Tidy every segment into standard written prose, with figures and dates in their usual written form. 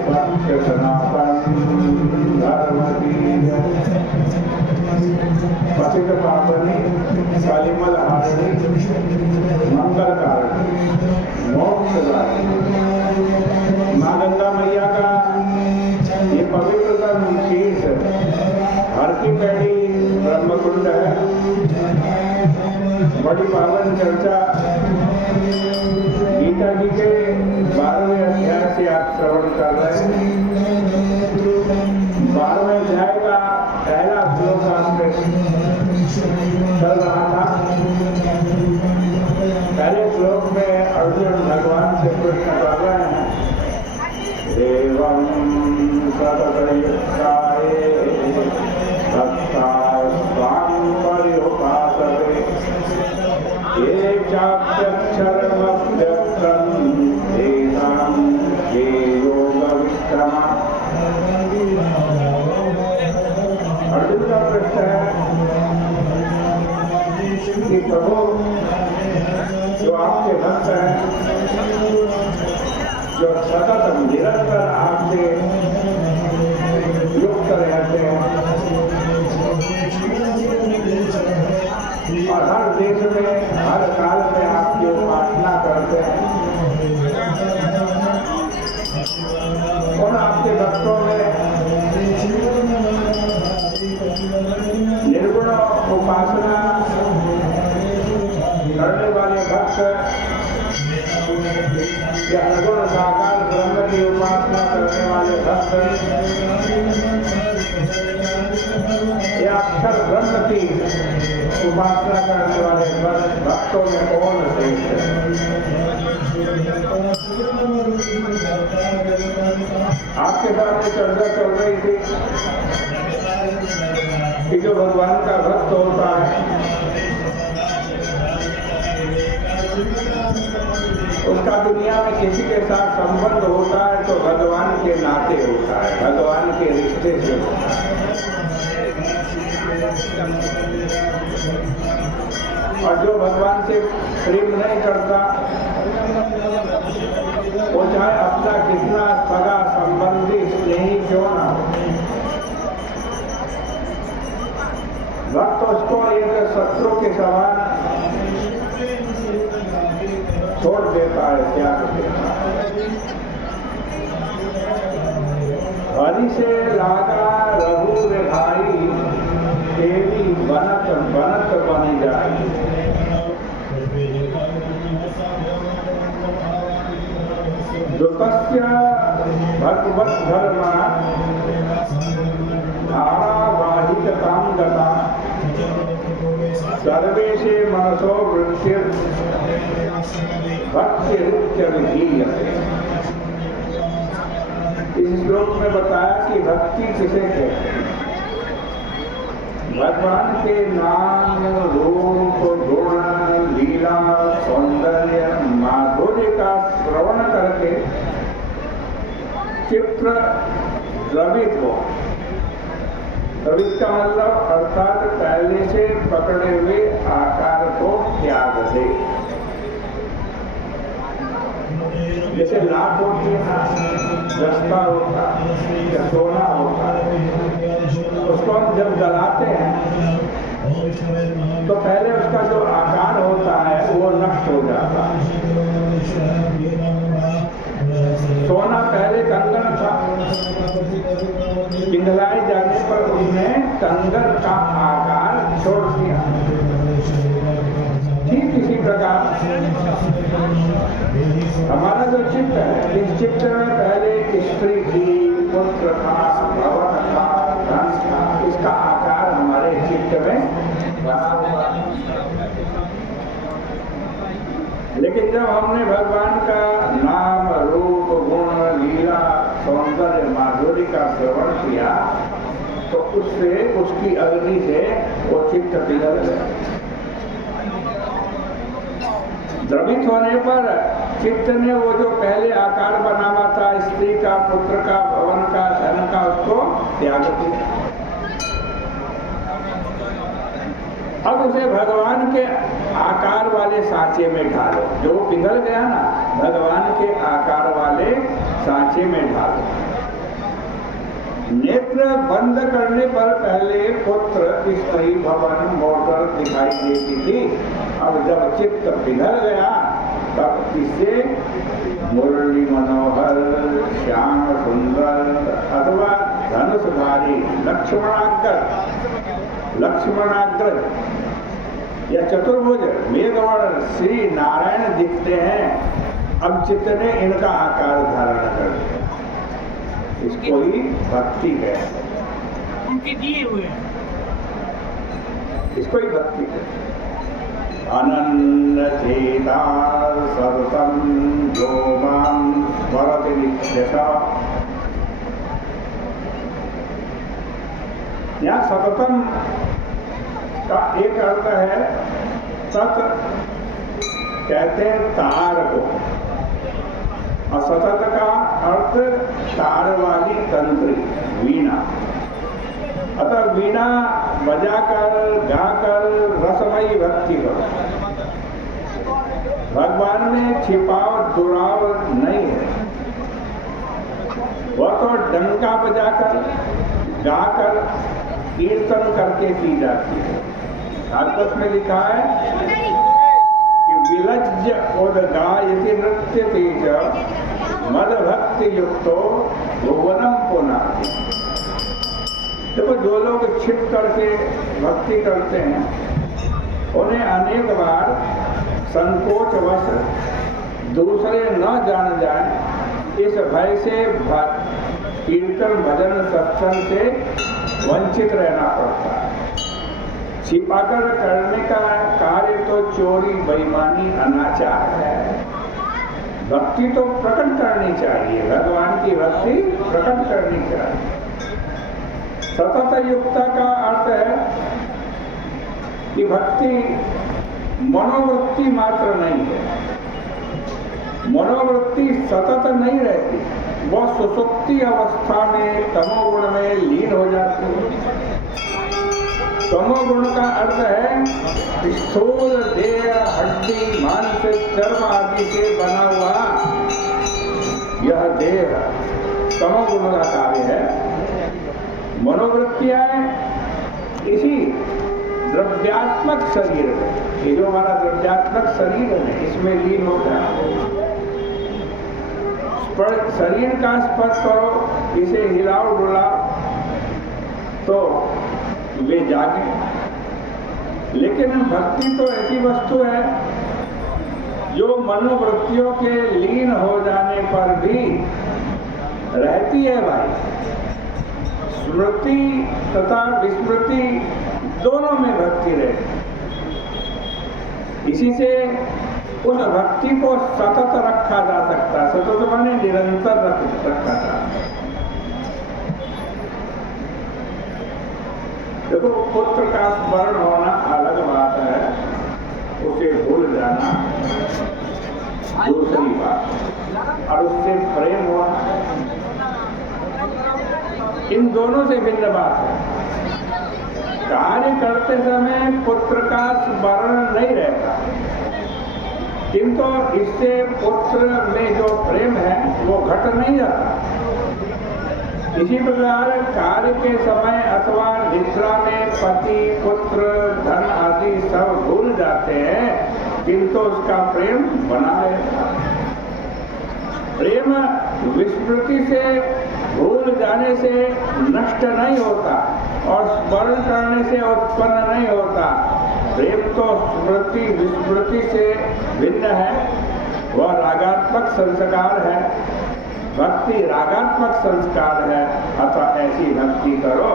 सत्य सनातन धर्म की जय। पतित पावनी कलिमल हारिणी मंगलकारिणी मोक्षदायिनी माँ गंगा मैया का ये पवित्रतम तीर्थ हर की पैड़ी ब्रह्मकुंड है। बड़ी पावन चर्चा गीता जी के 12वें अध्याय से आप श्रवण कर रहे हैं। 12वें अध्याय का पहला श्लोक आपने चल रहा था। पहले श्लोक में अर्जुन भगवान से प्रश्न कर रहे हैं, एवं सततयुक्ताये तत्ताय स्वां पर्युपासते ये चाप्यक्षरमव्यक्तं तेषां ये योगविक्रमा। अर्जुन का प्रश्न है कि प्रभु जो आपके भक्त हैं, जो सतत निरंतर आपसे युक्त रहते हैं और हर देश में हर काल में आपकी उपासना करते हैं, उन आपके भक्तों में निर्गुण उपासना करने वाले भक्त या निर्गुण साकार ब्रह्म की उपासना करने वाले भक्त या अक्षर ब्रह्म की उपासना करने वाले भक्तों में कौन श्रेष्ठ है? आपके सामने चर्चा चल रही थी कि जो भगवान का भक्त होता है उसका दुनिया में किसी के साथ संबंध होता है तो भगवान के नाते होता है, भगवान के रिश्ते से होता है। और जो भगवान से प्रेम नहीं करता वो चाहे अपना कितना सगा संबंधी स्नेही क्यों ना हो, भक्त उसको एक शत्रु के समान छोड़ देता है, त्याग देता है। हरि से लागा रघु रे भाई तेरी बनत बनत बन जाए। दुतस्य भगवत धर्मा धारावाहिकतां गता सर्वेशे मनसो वृत्तिर भक्तिरित्यभिधीयते। इस श्लोक में बताया कि भक्ति किसे कहते हैं? भगवान के नाम रूप गुण लीला सौंदर्य माधुर्य का श्रवण करके चित्र द्रवित हो। द्रवित का मतलब अर्थात पहले से पकड़े हुए आकार को त्याग दे। जैसे लाख होती है ना, दस्ता होता या सोना होता है, उसको हम जब जलाते हैं तो पहले उसका जो आकार होता है वो नष्ट हो जाता है। सोना पहले कंगन था, पिघलाए जाने पर उसने कंगन का आकार छोड़ दिया। ठीक इसी प्रकार हमारा जो चित्त है, इस चित्त में पहले स्त्री थी, पुत्र था, भवन था, धन था, इसका आकार हमारे चित्त में बना हुआ। लेकिन जब हमने भगवान का नाम रूप गुण लीला सौंदर्य माधुर्य का श्रवण किया तो उससे उसकी अग्नि से वो चित्त पिघल गया। द्रवित होने पर चित्त ने वो जो पहले आकार बना हुआ था, स्त्री का, पुत्र का, भवन का, धन का, उसको त्याग दिया। अब उसे भगवान के आकार वाले सांचे में ढालो। जो पिघल गया ना, भगवान के आकार वाले सांचे में ढालो। नेत्र बंद करने पर पहले पुत्र, स्त्री, भवन, मोटर दिखाई देती थी। अब जब चित्त पिघल गया तब इससे मुरली मनोहर, श्याम सुंदर अथवा धनुषधारी लक्ष्मणाग्र या चतुर्भुज मेघवर्ण श्री नारायण दिखते हैं। अब चित्त ने इनका आकार धारण कर लिया। इसको ही भक्ति है, उनके दिए हुए हैं। इसको ही भक्ति है। अनन्य चेता सततम जो मां स्मरति नित्यशः। यहाँ सततम का एक अर्थ है, सत कहते हैं तार को, और सतत का अर्थ तार वाली तंत्री वीणा। अतः वीणा बजाकर गाकर रसमयी भक्ति करो। भगवान में छिपाव दुराव नहीं है। वह तो डंका बजाकर गाकर कीर्तन करके की जाती है। भागवत में लिखा है कि विलज्ज उदगायति नृत्य तेज मद भक्ति युक्तो भुवनम पुनाति। देखो, जो लोग छिप करके भक्ति करते हैं उन्हें अनेक बार संकोचवश दूसरे न जान जाए इस भय से कीर्तन भजन सत्संग से वंचित रहना पड़ता है। छिपाकर करने का कार्य तो चोरी, बेईमानी, अनाचार है। भक्ति तो प्रकट करनी चाहिए, भगवान की भक्ति प्रकट करनी चाहिए। सतत युक्ता का अर्थ है कि भक्ति मनोवृत्ति मात्र नहीं है। मनोवृत्ति सतत नहीं रहती, वह सुसुप्ति अवस्था में तमोगुण में लीन हो जाती है। तमोगुण का अर्थ है स्थूल देह, हड्डी, मांस, चर्म आदि से बना हुआ यह देह तमोगुण का कार्य है। मनोवृत्तियां इसी द्रव्यात्मक शरीर में, ये जो हमारा द्रव्यात्मक शरीर है इसमें लीन होता है। शरीर का स्पर्श करो, इसे हिलाओ डुलाओ तो वे जागे। लेकिन भक्ति तो ऐसी वस्तु है जो मनोवृत्तियों के लीन हो जाने पर भी रहती है भाई। स्मृति तथा विस्मृति दोनों में भक्ति रहती। इसी से उस भक्ति को सतत रखा जा सकता है। सतत माने निरंतर रखा जा। देखो, पुत्र का स्मरण होना अलग बात है, उसे भूल जाना दूसरी बात, और उससे प्रेम होना इन दोनों से भिन्न बात है। कार्य करते समय पुत्र का स्मरण नहीं रहता, किंतु इससे पुत्र में जो प्रेम है वो घट नहीं जाता। इसी प्रकार कार्य के समय अथवा निद्रा में पति, पुत्र, धन आदि सब भूल जाते हैं, किंतु उसका प्रेम बना रहता है। प्रेम विस्मृति से, भूल जाने से नष्ट नहीं होता और स्मरण करने से उत्पन्न नहीं होता। प्रेम तो स्मृति विस्मृति से भिन्न है, वह रागात्मक संस्कार है। भक्ति रागात्मक संस्कार है। अतः ऐसी भक्ति करो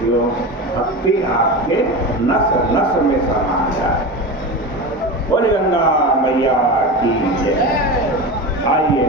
जो भक्ति आपके नस नस में समा जाए। बोले गंगा मैया की जय। आइए